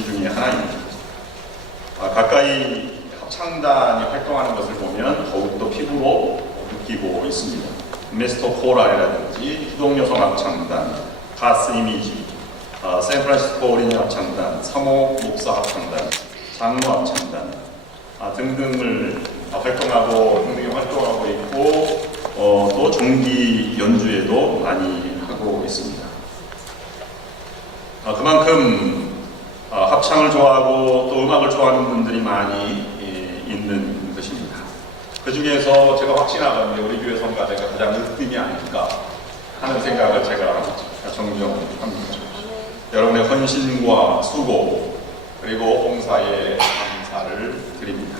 도시 중에 하나입니다. 가까이 합창단이 활동하는 것을 보면 더욱더 피부로 느끼고 있습니다. 메스터 코랄이라든지 기동여성 합창단, 가스 이미지, 샌프란시스코 어린이 합창단, 사모 목사 합창단, 장로 합창단 등등을 활동하고 있고 또 종기 연주에도 많이 하고 있습니다. 그만큼 합창을 좋아하고 또 음악을 좋아하는 분들이 많이 있는 것입니다. 그 중에서 제가 확신하건데 우리 교회 성가대가 가장 으뜸이 아닐까 하는 생각을 제가 정정합니다. 여러분의 헌신과 수고 그리고 봉사에 감사를 드립니다.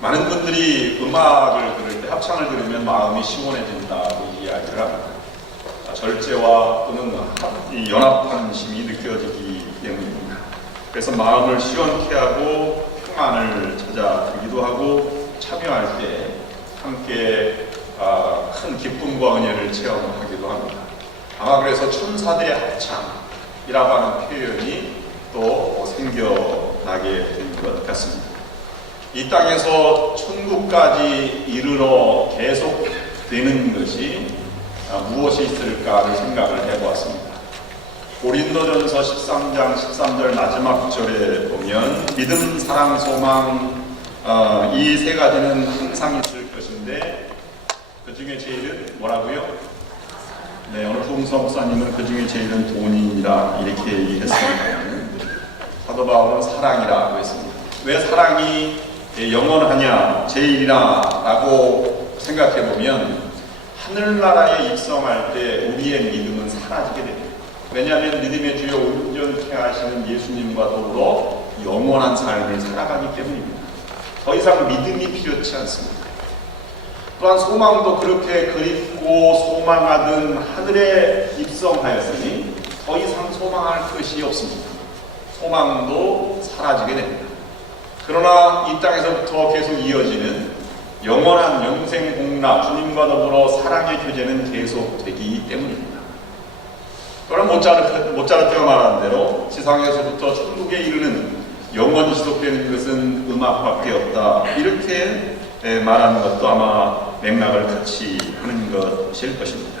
많은 분들이 음악을 들을 때 합창을 들으면 마음이 시원해진다고 이야기를 합니다. 절제와 또는 연합한 심이 느껴지기 때문입니다. 그래서 마음을 시원케 하고 평안을 찾아들기도 하고 참여할 때 함께 큰 기쁨과 은혜를 체험하기도 합니다. 아마 그래서 천사들의 합창이라고 하는 표현이 또 생겨나게 된 것 같습니다. 이 땅에서 천국까지 이르러 계속되는 것이 무엇이 있을까를 생각을 해보았습니다. 고린도전서 13장 13절 마지막 절에 보면 믿음, 사랑, 소망 이 세 가지는 항상 있을 것인데 그 중에 제일은 뭐라고요? 네, 오늘 후흥서 목사님은 그 중에 제일은 돈이라 이렇게 얘기했습니다. 사도 바울은 사랑이라고 했습니다. 왜 사랑이 영원하냐, 제일이라 라고 생각해 보면 하늘나라에 입성할 때 우리의 믿음은 사라지게 됩니다. 왜냐하면 믿음의 주요 온전케 하시는 예수님과 더불어 영원한 삶을 살아가기 때문입니다. 더 이상 믿음이 필요치 않습니다. 또한 소망도 그렇게 그립고 소망하던 하늘에 입성하였으니 더 이상 소망할 것이 없습니다. 소망도 사라지게 됩니다. 그러나 이 땅에서부터 계속 이어지는 영원한 영생복락, 주님과 더불어 사랑의 교제는 계속되기 때문입니다. 또한 모차르트가 말한 대로 지상에서부터 천국에 이르는 영원히 지속되는 것은 음악밖에 없다. 이렇게 말하는 것도 아마 맥락을 같이 하는 것일 것입니다.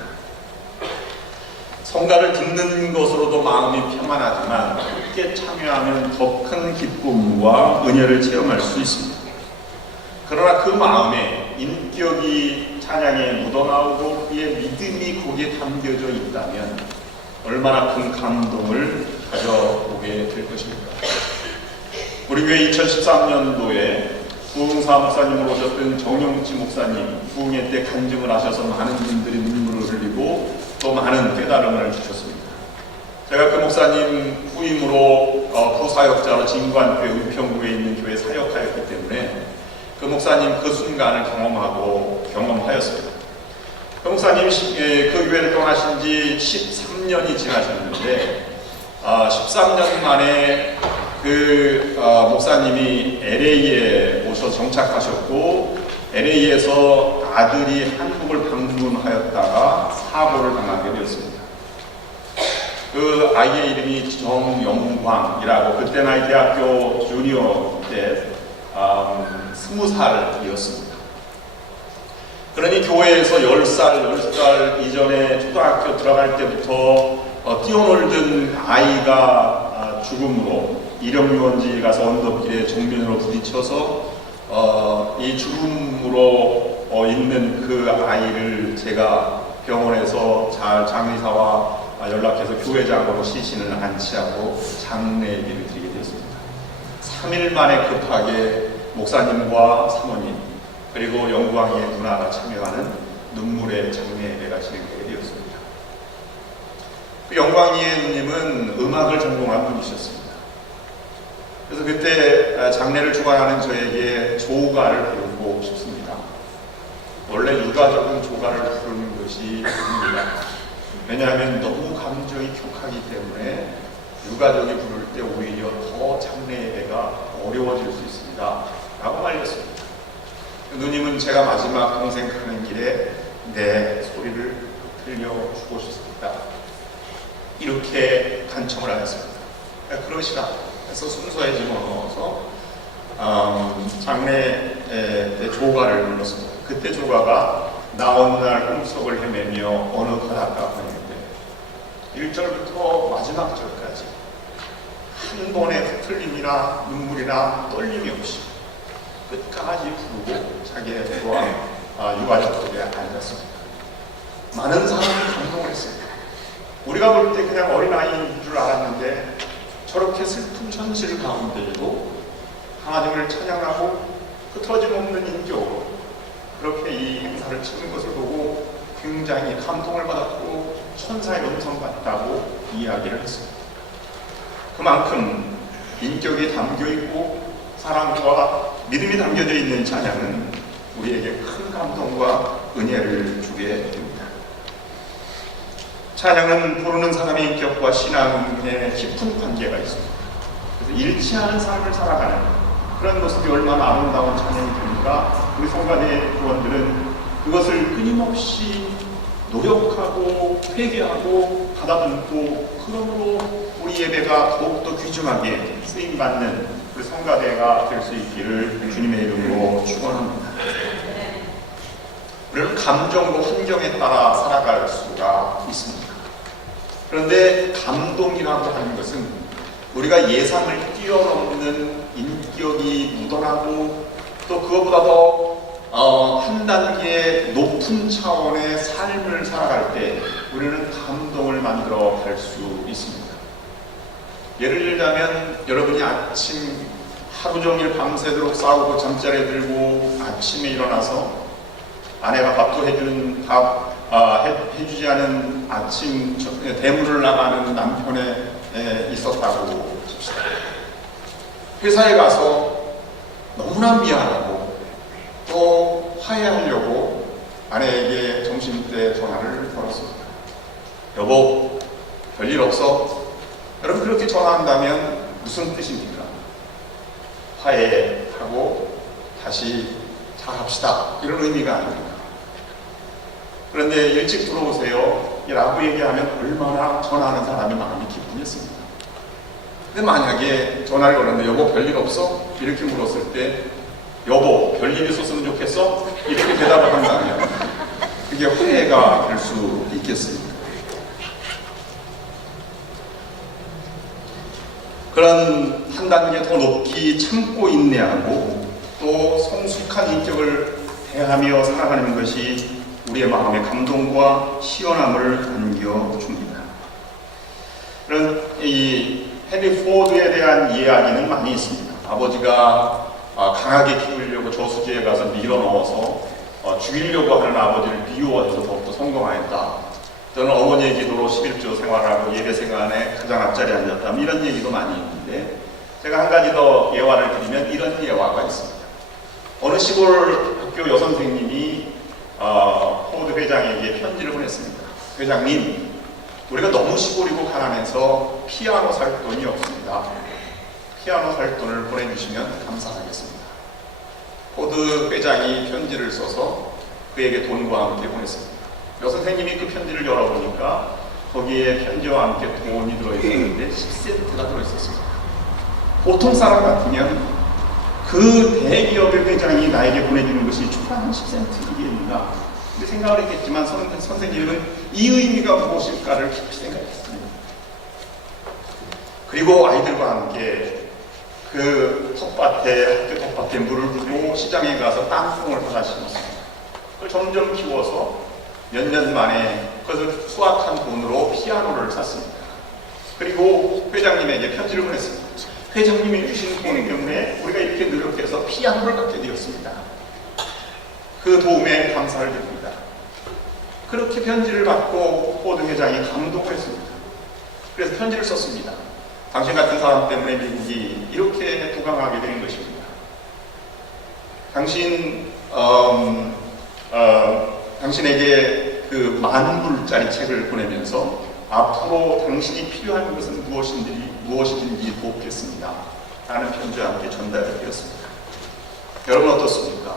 성가를 듣는 것으로도 마음이 평안하지만 함께 참여하면 더 큰 기쁨과 은혜를 체험할 수 있습니다. 그러나 그 마음에 인격이 찬양에 묻어나오고 그의 믿음이 거기에 담겨져 있다면 얼마나 큰 감동을 가져보게 될 것입니까? 우리 교회 2013년도에 부흥사 목사님으로 오셨던 정용치 목사님 부흥회 때 간증을 하셔서 많은 분들이 눈물을 흘리고 또 많은 깨달음을 주셨습니다. 제가 그 목사님 후임으로 부사역자로 진관교회 은평구에 있는 교회 사역하였기 때문에 그 목사님 그 순간을 경험하였습니다. 그 목사님 그 교회를 떠나신 지 13년이 지나셨는데 13년 만에 그 목사님이 LA에 오셔서 정착하셨고 LA에서 아들이 한국을 방문하였다가 사고를 당하게 되었습니다. 그 아이의 이름이 정영광이라고 그때 나이 대학교 주니어 때 20살이었습니다. 그러니 교회에서 10살 이전에 초등학교 들어갈 때부터 뛰어놀던 아이가 죽음으로 이령유원지에 가서 언덕길에 정면으로 부딪혀서 이 죽음으로 있는 그 아이를 제가 병원에서 장의사와 연락해서 교회장으로 시신을 안치하고 장례 예배를 드리게 되었습니다. 3일 만에 급하게 목사님과 사모님 그리고 영광이의 누나가 참여하는 눈물의 장례 예배가 진행되게 되었습니다. 그 영광이의 누님은 음악을 전공한 분이셨습니다. 그래서 그때 장례를 주관하는 저에게 조가를 부르고 싶습니다. 원래 유가적인 조가를 부르는 것이 아닙니다. 왜냐하면 너무 감정이 격하기 때문에 유가족이 부를 때 오히려 더 장례 예배가 어려워질 수 있습니다 라고 말렸습니다. 누님은 제가 마지막 공생하는 길에 내 소리를 들려주고 싶습니다 이렇게 간청을 하였습니다. 그러시라 해서 순서에 집어넣어서 장례 때 조가를 불렀습니다. 그때 조가가 나 어느 날 꿈속을 헤매며 어느 바닷가 보냈는데 1절부터 마지막 절까지 한 번의 흐틀림이나 눈물이나 떨림이 없이 끝까지 부르고 자기의 부와 유가족들에 앉았습니다. 많은 사람이 감동을 했습니다. 우리가 볼 때 그냥 어린아이인 줄 알았는데 저렇게 슬픈 현실 가운데에도 하나님을 찬양하고 흐트러짐 없는 인격으로 그렇게 이 행사를 치는 것을 보고 굉장히 감동을 받았고 천사의 음성 같다고 이야기를 했습니다. 그만큼 인격이 담겨있고 사랑과 믿음이 담겨져 있는 찬양은 우리에게 큰 감동과 은혜를 주게 됩니다. 찬양은 부르는 사람의 인격과 신앙의 깊은 관계가 있습니다. 그래서 일치하는 삶을 살아가는 그런 모습이 얼마나 아름다운 찬양이 됩니까? 우리 성가대 구원들은 그것을 끊임없이 노력하고 회개하고 가다듬고 그러므로 우리 예배가 더욱더 귀중하게 쓰임받는 우리 성가대가 될 수 있기를 주님의 이름으로 축원합니다. 우리는 감정과 환경에 따라 살아갈 수가 있습니다. 그런데 감동이라고 하는 것은 우리가 예상을 뛰어넘는 인격이 묻어나고 또 그것보다 더 한 단계 높은 차원의 삶을 살아갈 때 우리는 감동을 만들어 갈 수 있습니다. 예를 들자면 여러분이 아침 하루 종일 밤새도록 싸우고 잠자리에 들고 아침에 일어나서 아내가 밥도 해주지 않은 아침 대문을 나가는 남편에 있었다고 칩시다. 회사에 가서 너무나 미안하고 또 화해하려고 아내에게 점심때 전화를 걸었습니다. 여보, 별일 없어? 여러분 그렇게 전화한다면 무슨 뜻입니까? 화해하고 다시 잘합시다 이런 의미가 아닙니까? 그런데 일찍 들어오세요 라고 얘기하면 얼마나 전화하는 사람이 마음이 기쁘겠습니까? 근데 만약에 전화를 걸었는데 여보 별일 없어? 이렇게 물었을 때 여보 별일 있었으면 좋겠어? 이렇게 대답을 한다면 그게 화해가 될 수 있겠습니까? 그런 한 단계 더 높이 참고 인내하고 또 성숙한 인격을 대하며 살아가는 것이 우리의 마음의 감동과 시원함을 안겨줍니다. 그런 이 헨리 포드에 대한 이야기는 많이 있습니다. 아버지가 강하게 키우려고 저수지에 가서 밀어넣어서 죽이려고 하는 아버지를 미워해서 더욱더 성공하였다. 또는 어머니의 기도로 11조 생활하고 예배 생활에 가장 앞자리에 앉았다. 이런 얘기도 많이 있는데 제가 한 가지 더 예화를 드리면 이런 예화가 있습니다. 어느 시골 학교 여선생님이 포드 회장에게 편지를 보냈습니다. 회장님, 우리가 너무 시골이고 가난해서 피아노 살 돈이 없습니다. 피아노 살 돈을 보내주시면 감사하겠습니다. 포드 회장이 편지를 써서 그에게 돈과 함께 보냈습니다. 여선생님이 그 편지를 열어보니까 거기에 편지와 함께 돈이 들어있었는데 10센트가 들어있었습니다. 보통 사람 같으면 그 대기업의 회장이 나에게 보내주는 것이 초라한 10센트이겠는가? 근데 생각을 했겠지만 선생님은 이 의미가 무엇일까를 깊이 생각했습니다. 그리고 아이들과 함께 그 텃밭에, 학교 텃밭에 물을 부고 시장에 가서 땅콩을 하나 심었습니다. 그걸 점점 키워서 몇 년 만에 그것을 수확한 돈으로 피아노를 샀습니다. 그리고 회장님에게 편지를 보냈습니다. 회장님이 주신 돈 때문에 우리가 이렇게 노력해서 피아노를 갖게 되었습니다. 그 도움에 감사를 드립니다. 그렇게 편지를 받고 포드 회장이 감동을 했습니다. 그래서 편지를 썼습니다. 당신 같은 사람 때문에 미국이 이렇게 부강하게 된 것입니다. 당신에게 그 10,000불짜리 책을 보내면서 앞으로 당신이 필요한 것은 무엇이든지 돕겠습니다. 라는 편지와 함께 전달이 되었습니다. 여러분 어떻습니까?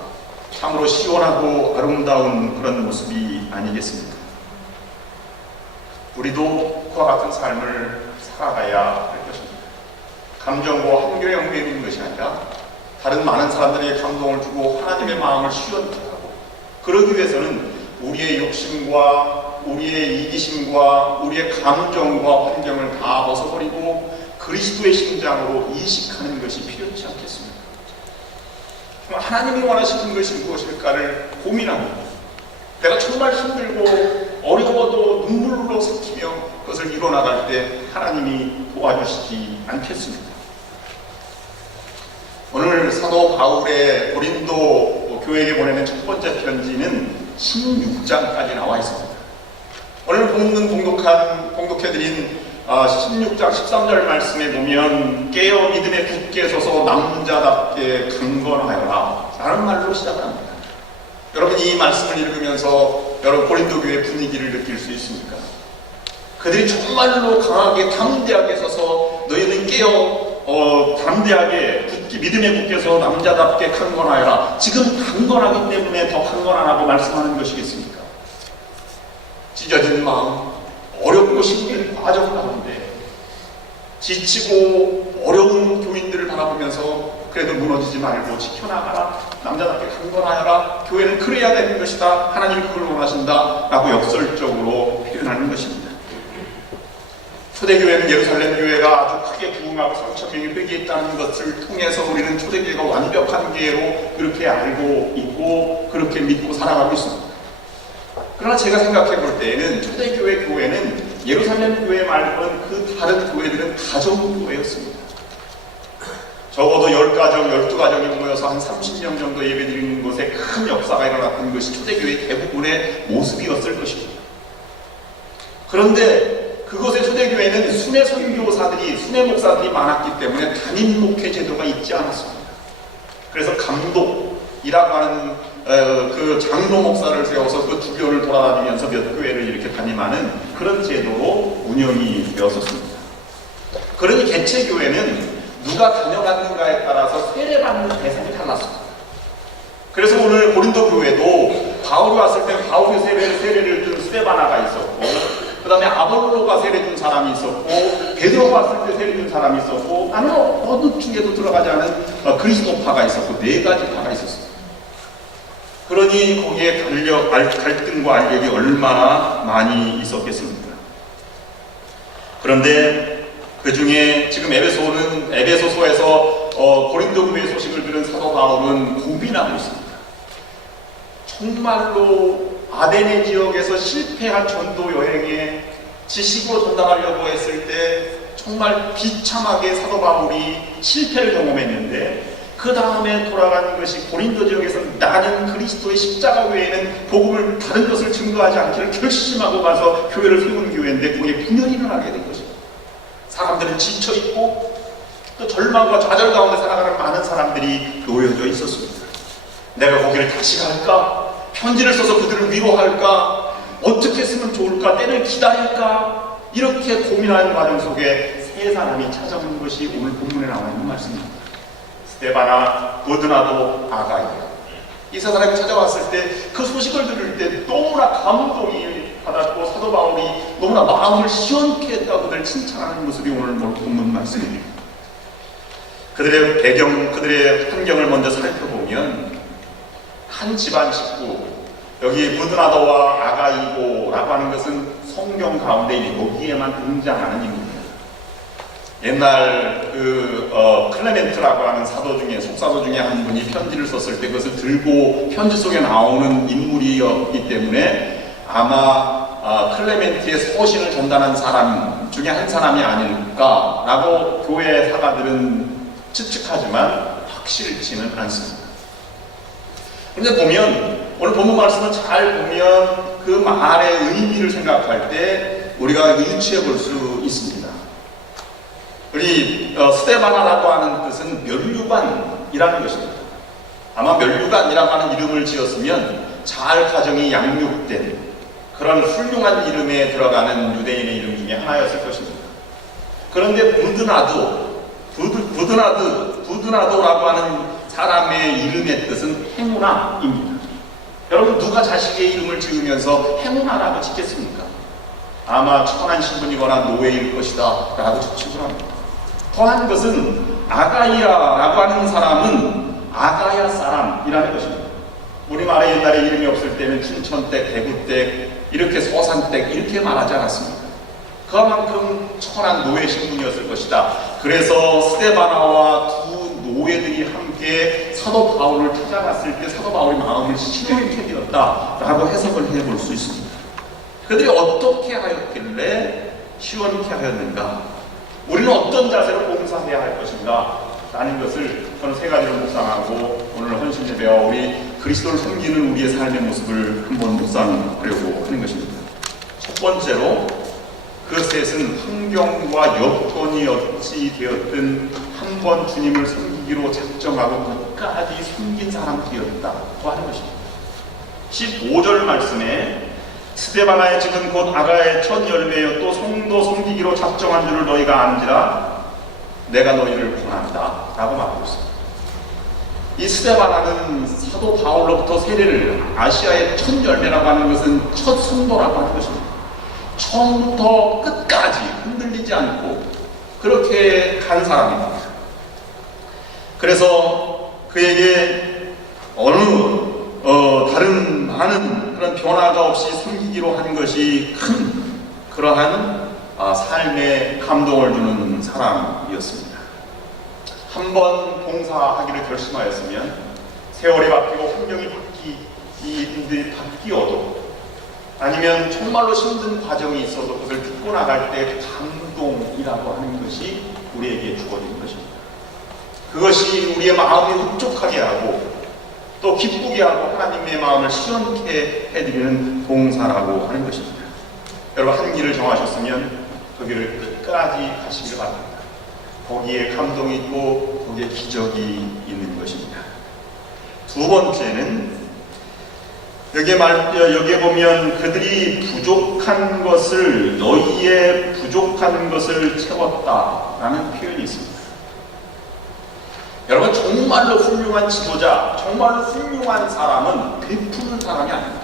참으로 시원하고 아름다운 그런 모습이 아니겠습니까? 우리도 그와 같은 삶을 살아가야 할 것입니다. 감정과 한결의 얽매여 있는 것이 아니라 다른 많은 사람들에게 감동을 주고 하나님의 마음을 시원케 하고, 그러기 위해서는 우리의 욕심과 우리의 이기심과 우리의 감정과 환경을 다 벗어버리고 그리스도의 심장으로 이식하는 것이 필요치 않겠습니까? 하나님이 원하시는 것이 무엇일까를 고민합니다. 내가 정말 힘들고 어려워도 눈물로 삭히며 그것을 이뤄나갈 때 하나님이 도와주시지 않겠습니까? 오늘 사도 바울의 고린도 교회에 보내는 첫 번째 편지는 16장까지 나와 있습니다. 오늘 본문 봉독해드린 16장 13절 말씀에 보면 깨어 믿음에 굳게 서서 남자답게 강건하여라 라는 말로 시작을 합니다. 여러분, 이 말씀을 읽으면서 여러분 고린도 교회 분위기를 느낄 수 있습니까? 그들이 정말로 강하게 담대하게 서서 너희는 깨어 담대하게 믿음에 굳게서 남자답게 강건하여라. 지금 강건하기 때문에 더 강건하라고 말씀하는 것이겠습니까? 찢어진 마음, 어렵고 힘든 과정 가운데 지치고 어려운 교인들을 바라보면서 그래도 무너지지 말고 지켜나가라, 남자답게 강건하여라, 교회는 그래야 되는 것이다, 하나님 그걸 원하신다 라고 역설적으로 표현하는 것입니다. 초대교회는 예루살렘 교회가 아주 크게 부흥하고 3,000명이 회개했다는 것을 통해서 우리는 초대교회가 완벽한 교회로 그렇게 알고 있고 그렇게 믿고 살아가고 있습니다. 그러나 제가 생각해 볼 때에는 초대교회 교회는 예루살렘 교회 말고는 그 다른 교회들은 가정교회였습니다. 적어도 10가정, 12가정이 모여서 한 30명 정도 예배드리는 곳에 큰 역사가 일어났던 것이 초대교회 대부분의 모습이었을 것입니다. 그런데 그곳의 초대교회는 순회 선교사들이, 순회 목사들이 많았기 때문에 단임 목회 제도가 있지 않았습니다. 그래서 감독이라고 하는 그 장로 목사를 세워서 그 주변을 돌아다니면서 몇 교회를 이렇게 담임하는 그런 제도로 운영이 되었었습니다. 그러니 개체교회는 누가 다녀갔는가에 따라서 세례받는 대상이 달랐습니다. 그래서 오늘 고린도 교회도 바울이 왔을 때 바울이 세례를 준 스데바나가 있었고, 그 다음에 아볼로가 세례 준 사람이 있었고, 베드로가 왔을 때 세례 준 사람이 있었고, 어느 중에도 들어가지 않은 그리스도파가 있었고, 4가지 파가 있었습니다. 그러니 거기에 갈등과 알력이 얼마나 많이 있었겠습니까? 그런데 그 중에 지금 에베소서에서 고린도 교회 소식을 들은 사도 바울은 고민하고 있습니다. 정말로 아데네 지역에서 실패한 전도 여행에 지식으로 전달하려고 했을 때 정말 비참하게 사도 바울이 실패를 경험했는데, 그 다음에 돌아가는 것이 고린도 지역에서 나는 그리스도의 십자가 외에는 복음을 다른 것을 증거하지 않기를 결심하고 가서 교회를 세운 교회인데 거기에 분열이 일어나게 된 것입니다. 사람들은 지쳐있고 또 절망과 좌절 가운데 살아가는 많은 사람들이 놓여져 있었습니다. 내가 거기를 다시 갈까? 편지를 써서 그들을 위로할까? 어떻게 했으면 좋을까? 때를 기다릴까? 이렇게 고민하는 과정 속에 세 사람이 찾아오는 것이 오늘 본문에 나와 있는 말씀입니다. 스데바나, 보드나도, 아가이야. 이 세 사람이 찾아왔을 때 그 소식을 들을 때 너무나 감동이 받았고 사도 바울이 너무나 마음을 시원케 했다고 그들 칭찬하는 모습이 오늘 본문 말씀입니다. 그들의 배경, 그들의 환경을 먼저 살펴보면 한 집안 식구, 여기 보드나도와 아가이고라고 하는 것은 성경 가운데 여기에만 등장하는 인물입니다. 옛날 클레멘트라고 하는 사도 중에, 속사도 중에 한 분이 편지를 썼을 때 그것을 들고 편지 속에 나오는 인물이었기 때문에 아마 클레멘트의 서신을 전달한 사람 중에 한 사람이 아닐까라고 교회 사가들은 추측하지만 확실치는 않습니다. 그런데 보면 오늘 본문 말씀을 잘 보면 그 말의 의미를 생각할 때 우리가 유추해 볼 수 있습니다. 우리 스데바나라고 하는 뜻은 면류관이라는 것입니다. 아마 면류관이라고 하는 이름을 지었으면 잘 가정이 양육된 그런 훌륭한 이름에 들어가는 유대인의 이름 중에 하나였을 것입니다. 그런데 부드나도라고 하는 사람의 이름의 뜻은 행운아입니다. 여러분, 누가 자식의 이름을 지으면서 행운아라고 짓겠습니까? 아마 천한 신분이거나 노예일 것이다 라고 추측을 합니다. 더한 것은 아가이아라고 하는 사람은 아가야 사람이라는 것입니다. 우리말에 옛날에 이름이 없을 때는 춘천댁, 대구댁, 이렇게 소산댁 이렇게 말하지 않았습니다. 그만큼 천한 노예 신분이었을 것이다. 그래서 스데바나와 두 노예들이 함께 사도 바울을 찾아갔을 때 사도 바울의 마음을 시원케 되었다라고 해석을 해볼 수 있습니다. 그들이 어떻게 하였길래 시원케 하였는가? 우리는 어떤 자세로 봉사해야 할 것인가? 라는 것을 저는 세 가지로 묵상하고 오늘 헌신 예배와 우리 그리스도를 섬기는 우리의 삶의 모습을 한번 묵상하려고 하는 것입니다. 첫 번째로 그 셋은 환경과 여건이 어찌 되었든 한 번 주님을 섬기기로 작정하고 끝까지 섬긴 사람들이었다고 하는 것입니다. 15절 말씀에 스데바나의 집은 곧 아가의 첫 열매여 또 성도 섬기기로 작정한 줄을 너희가 안지라 내가 너희를 권한다 라고 말하고 있습니다. 이 스데바나는 사도 바울로부터 세례를 아시아의 첫 열매라고 하는 것은 첫 성도라고 하는 것입니다. 처음부터 끝까지 흔들리지 않고 그렇게 간 사람입니다. 그래서 그에게 다른 많은 그런 변화가 없이 섬기기로 하는 것이 큰 그러한 삶의 감동을 주는 사람이었습니다. 한번 봉사하기를 결심하였으면 세월이 바뀌고 환경이 바뀌어도 아니면 정말로 힘든 과정이 있어도 그것을 딛고 나갈 때 감동이라고 하는 것이 우리에게 주어진 것입니다. 그것이 우리의 마음을 흡족하게 하고 또 기쁘게 하고 하나님의 마음을 시원케 해드리는 봉사라고 하는 것입니다. 여러분 한 길을 정하셨으면 그 길을 끝까지 가시기를 바랍니다. 거기에 감동이 있고 거기에 기적이 있는 것입니다. 두 번째는 여기에 보면 그들이 부족한 것을 너희의 부족한 것을 채웠다라는 표현이 있습니다. 여러분 정말로 훌륭한 지도자, 정말로 훌륭한 사람은 베푸는 사람이 아닙니다.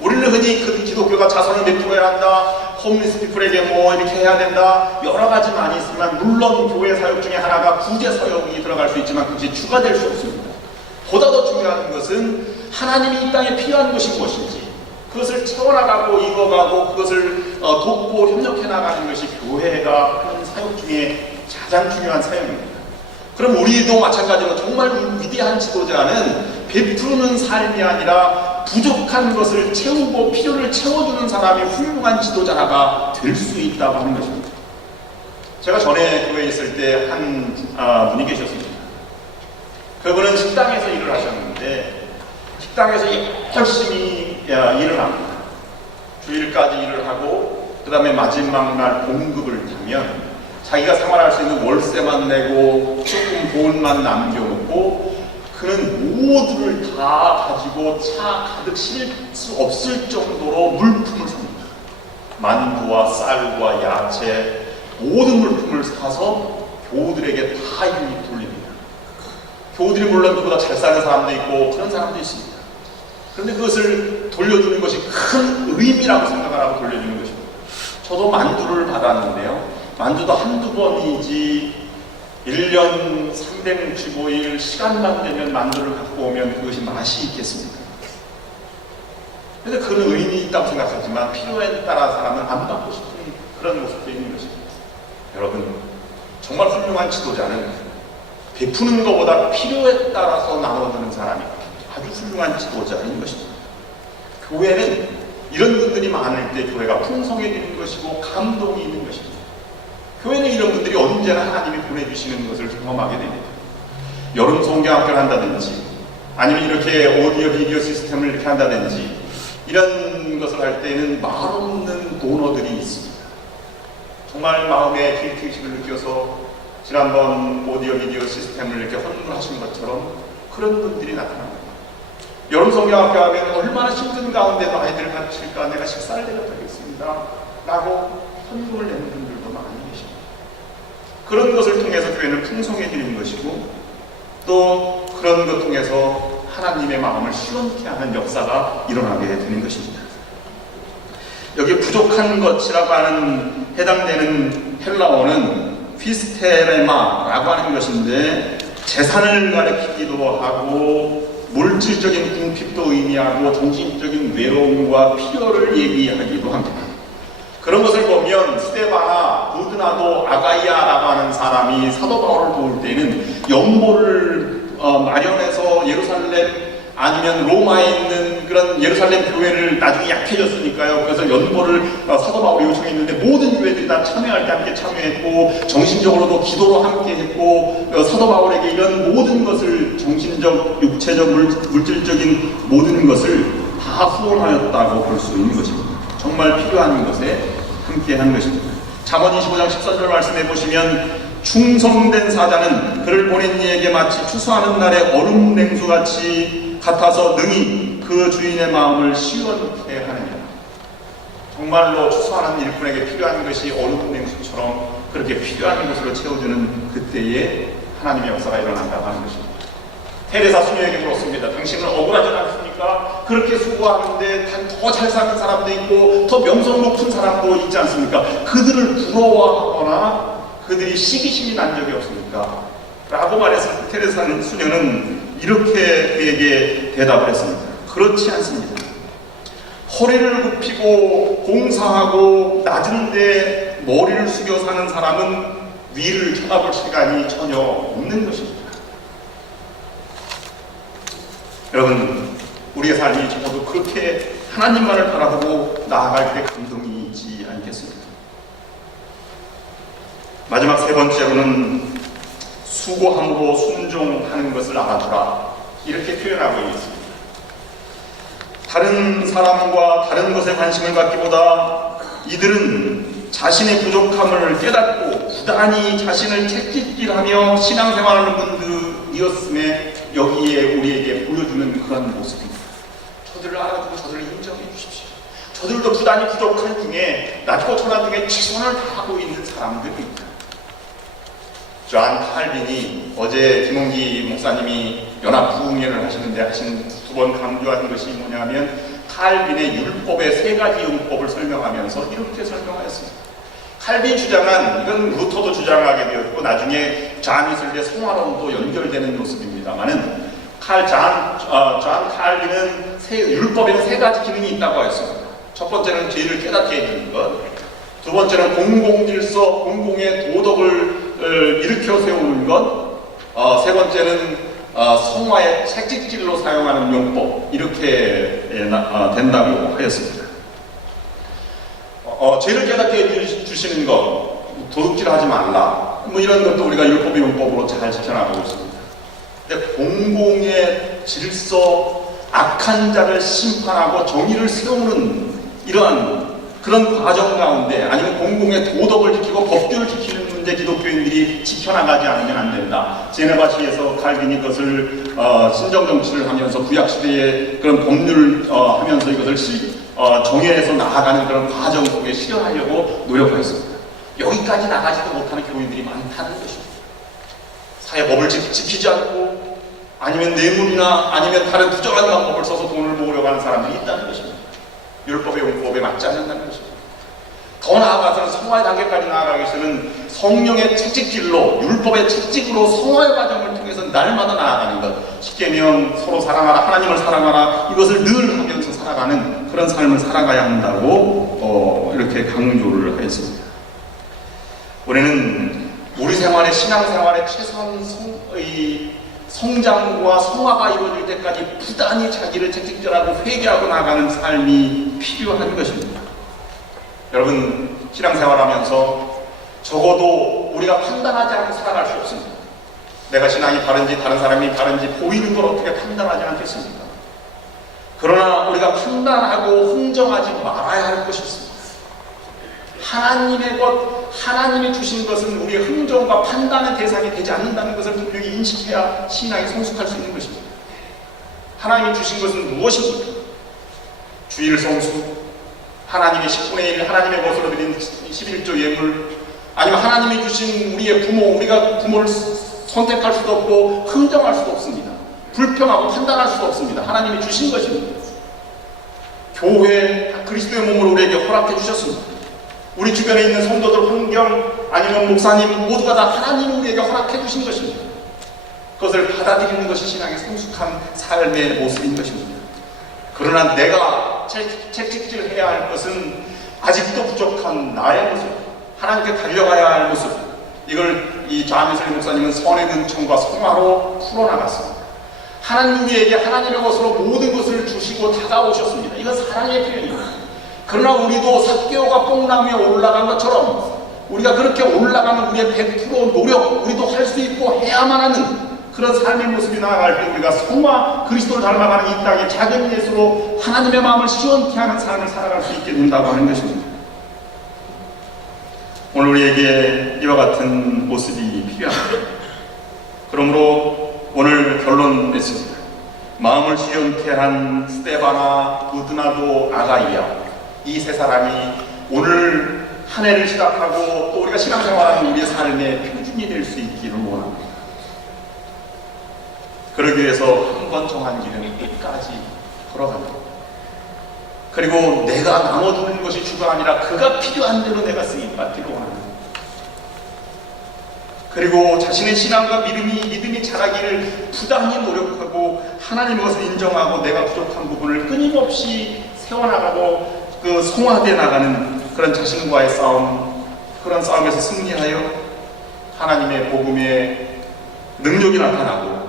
우리는 흔히 그 기독교가 자선을 베풀어야 한다, 홈리스 피플에게 뭐 이렇게 해야 된다, 여러 가지 많이 있지만 물론 교회 사역 중에 하나가 구제 사역이 들어갈 수 있지만 그것이 추가될 수 없습니다. 보다 더 중요한 것은 하나님이 이 땅에 필요한 것이 무엇인지 그것을 채워나가고 이뤄가고 그것을 돕고 협력해 나가는 것이 교회가 하는 사역 중에 가장 중요한 사역입니다. 그럼 우리도 마찬가지로 정말 위대한 지도자는 베푸는 삶이 아니라 부족한 것을 채우고 필요를 채워주는 사람이 훌륭한 지도자가 될 수 있다고 하는 것입니다. 제가 전에 교회에 있을 때 한 분이 계셨습니다. 그분은 식당에서 일을 하셨는데 식당에서 열심히 일을 합니다. 주일까지 일을 하고 그 다음에 마지막 날 봉급을 타면 자기가 생활할 수 있는 월세만 내고 조금 돈만 남겨놓고 그는 모두를 다 가지고 차 가득 실을 수 없을 정도로 물품을 삽니다. 만두와 쌀과 야채 모든 물품을 사서 교우들에게 다 일일이 돌립니다. 교우들이 물론 그보다 잘 사는 사람도 있고 그런 사람도 있습니다. 그런데 그것을 돌려주는 것이 큰 의미라고 생각을 하고 돌려주는 것입니다. 저도 만두를 받았는데요. 만두도 한두 번이지 1년 365일 시간만 되면 만두를 갖고 오면 그것이 맛이 있겠습니까? 그래서 그런 의미 있다고 생각하지만 필요에 따라 사람은 안 받고 싶은 그런 모습도 있는 것입니다. 여러분 정말 훌륭한 지도자는 베푸는 것보다 필요에 따라서 나눠주는 사람이 아주 훌륭한 지도자인 것입니다. 교회는 이런 분들이 많을 때 교회가 풍성해지는 것이고 감동이 있는 것입니다. 교회는 이런 분들이 언제나 하나님이 보내주시는 것을 경험하게 됩니다. 여름 성경학교를 한다든지 아니면 이렇게 오디오 비디오 시스템을 이렇게 한다든지 이런 것을 할 때는 말없는 도너들이 있습니다. 정말 마음에 길티의식을 느껴서 지난번 오디오 비디오 시스템을 이렇게 헌금하신 것처럼 그런 분들이 나타납니다. 여름 성경학교 하면 얼마나 힘든 가운데도 아이들을 가르칠까 내가 식사를 대접하겠습니다 라고 헌금을 내는 분들도 많이 계십니다. 그런 것을 통해서 교회는 풍성해지는 것이고 또 그런 것 통해서 하나님의 마음을 시원케 하는 역사가 일어나게 되는 것입니다. 여기 부족한 것이라고 하는 해당되는 헬라어는 피스테레마라고 하는 것인데 재산을 가리키기도 하고 물질적인 궁핍도 의미하고 정신적인 외로움과 필요를 얘기하기도 합니다. 그런 것을 보면 스데바나 부드나도 아가이아라고 하는 사람이 사도 바울을 도울 때는 연보를 마련해서 예루살렘 아니면 로마에 있는 그런 예루살렘 교회를 나중에 약해졌으니까요. 그래서 연보를 사도 바울이 요청했는데 모든 교회들이 다 참여할 때 함께 참여했고 정신적으로도 기도로 함께 했고 사도 바울에게 이런 모든 것을 정신적, 육체적, 물질적인 모든 것을 다 후원하였다고 볼 수 있는 것입니다. 정말 필요한 것에 함께 한 것입니다. 잠언 25장 14절 말씀해 보시면 충성된 사자는 그를 보낸 이에게 마치 추수하는 날에 얼음 냉수같이 같아서 능히 그 주인의 마음을 시원케 하느니라. 정말로 추수하는 일꾼에게 필요한 것이 얼음 냉수처럼 그렇게 필요한 것으로 채워주는 그때에 하나님의 역사가 일어난다고 하는 것입니다. 테레사 수녀에게 물었습니다. 당신은 억울하지 않습니까? 그렇게 수고하는데 더 잘 사는 사람도 있고 더 명성 높은 사람도 있지 않습니까? 그들을 부러워하거나 그들이 시기심이 난 적이 없습니까? 라고 말했을 때 테레사 수녀는 이렇게 그에게 대답을 했습니다. 그렇지 않습니다. 허리를 굽히고 공사하고 낮은데 머리를 숙여 사는 사람은 위를 쳐다볼 시간이 전혀 없는 것입니다. 여러분, 우리의 삶이 적어도 그렇게 하나님만을 바라보고 나아갈 때 감동이 있지 않겠습니까? 마지막 세 번째로는 수고함으로 순종하는 것을 알아두라, 이렇게 표현하고 있습니다. 다른 사람과 다른 것에 관심을 갖기보다 이들은 자신의 부족함을 깨닫고 부단히 자신을 채찍질하며 신앙생활하는 분들이었음에 여기에 우리에게 보여주는 그런 모습입니다. 저들을 알아두고 저들을 인정해 주십시오. 저들도 부단히 부족한 중에 낮고 천한 중에 최선을 다하고 있는 사람들입니다. 존 칼빈이 어제 김홍기 목사님이 연합 부흥회를 하시는데 하신 두 번 강조한 것이 뭐냐면 칼빈의 율법의 세 가지 율법을 설명하면서 이렇게 설명하였습니다. 칼빈 주장은 이건 루터도 주장하게 되었고 나중에 존 웨슬리의 성화론도 연결되는 모습입니다만은 존 칼빈은 율법에는 세 가지 기능이 있다고 했습니다. 첫 번째는 죄를 깨닫게 해주는 것, 두 번째는 공공질서, 공공의 도덕을 일으켜 세우는 것, 세 번째는 성화의 채찍질로 사용하는 용법, 이렇게 된다고 하였습니다. 죄를 깨닫게 해주시는 것, 도둑질하지 말라, 뭐 이런 것도 우리가 율법의 용법으로 잘 지켜나가고 있습니다. 근데 공공의 질서, 악한 자를 심판하고 정의를 세우는 이러한 그런 과정 가운데 아니면 공공의 도덕을 지키고 법규를 지키는 문제 기독교인들이 지켜나가지 않으면 안 된다. 제네바시에서 칼빈이 그것을 신정 정치를 하면서 구약 시대의 그런 법률을 하면서 이것을 정의해서 나아가는 그런 과정 속에 실현하려고 노력했습니다. 여기까지 나가지도 못하는 교인들이 많다는 것입니다. 사회법을 지키지 않고 아니면 뇌물이나 아니면 다른 부정한 방법을 써서 돈을 모으려고 하는 사람들이 있다는 것입니다. 율법의 용법에 맞지 않는다는 것입니다. 더 나아가서는 성화의 단계까지 나아가기 위해서는 성령의 채찍질로, 율법의 채찍으로 성화의 과정을 통해서 날마다 나아가는 것, 십계명 서로 사랑하라, 하나님을 사랑하라, 이것을 늘 하면서 살아가는 그런 삶을 살아가야 한다고 이렇게 강조를 했습니다. 우리는 우리 생활의 신앙생활의 최선의 성장과 성화가 이루어질 때까지 부단히 자기를 채찍질하고 회개하고 나가는 삶이 필요한 것입니다. 여러분, 신앙생활하면서 적어도 우리가 판단하지 않고 살아갈 수 없습니다. 내가 신앙이 바른지 다른 사람이 바른지 보이는 걸 어떻게 판단하지 않겠습니까? 그러나 우리가 판단하고 흥정하지 말아야 할 것이 있습니다. 하나님의 것, 하나님이 주신 것은 우리의 흥정과 판단의 대상이 되지 않는다는 것을 분명히 인식해야 신앙이 성숙할 수 있는 것입니다. 하나님이 주신 것은 무엇입니까? 주일 성수, 하나님의 10분의 1, 하나님의 것으로 드린 11조 예물, 아니면 하나님이 주신 우리의 부모, 우리가 부모를 선택할 수도 없고 흥정할 수도 없습니다. 불평하고 판단할 수도 없습니다. 하나님이 주신 것입니다. 교회, 그리스도의 몸을 우리에게 허락해 주셨습니다. 우리 주변에 있는 성도들, 환경, 아니면 목사님 모두가 다 하나님이 우리에게 허락해 주신 것입니다. 그것을 받아들이는 것이 신앙의 성숙한 삶의 모습인 것입니다. 그러나 내가 채찍질해야 할 것은 아직도 부족한 나의 모습, 하나님께 달려가야 할 모습, 이걸 이 좌미슬 목사님은 선의 능청과 성화로 풀어나갔습니다. 하나님 우리에게 하나님의 것으로 모든 것을 주시고 다가오셨습니다. 이건 사랑의 표현입니다. 그러나 우리도 삭개오가 뽕나무에 올라간 것처럼 우리가 그렇게 올라가면 우리의 100% 노력, 우리도 할 수 있고 해야만 하는 그런 삶의 모습이 나아갈 때 우리가 성화 그리스도를 닮아가는 이 땅의 작은 예수로 하나님의 마음을 시원케 하는 삶을 살아갈 수 있게 된다고 하는 것입니다. 오늘 우리에게 이와 같은 모습이 필요합니다. 그러므로 오늘 결론 냈습니다. 마음을 시원케 한 스데바나, 부드나도, 아가이아, 이 세 사람이 오늘 한 해를 시작하고 또 우리가 신앙생활하는 우리의 삶의 표준이 될 수 있기를 원합니다. 그러기 위해서 한 번 정한 길은 끝까지 걸어갑니다. 그리고 내가 나눠주는 것이 주가 아니라 그가 필요한 대로 내가 쓰임받기를 원합니다. 그리고 자신의 신앙과 믿음이 자라기를 부단히 노력하고 하나님의 것을 인정하고 내가 부족한 부분을 끊임없이 세워나가고 그 성화되어 나가는 그런 자신과의 싸움, 그런 싸움에서 승리하여 하나님의 복음의 능력이 나타나고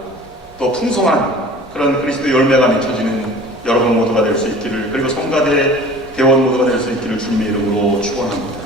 또 풍성한 그런 그리스도 열매가 맺혀지는 여러분 모두가 될 수 있기를, 그리고 성가대 대원 모두가 될 수 있기를 주님의 이름으로 축원합니다.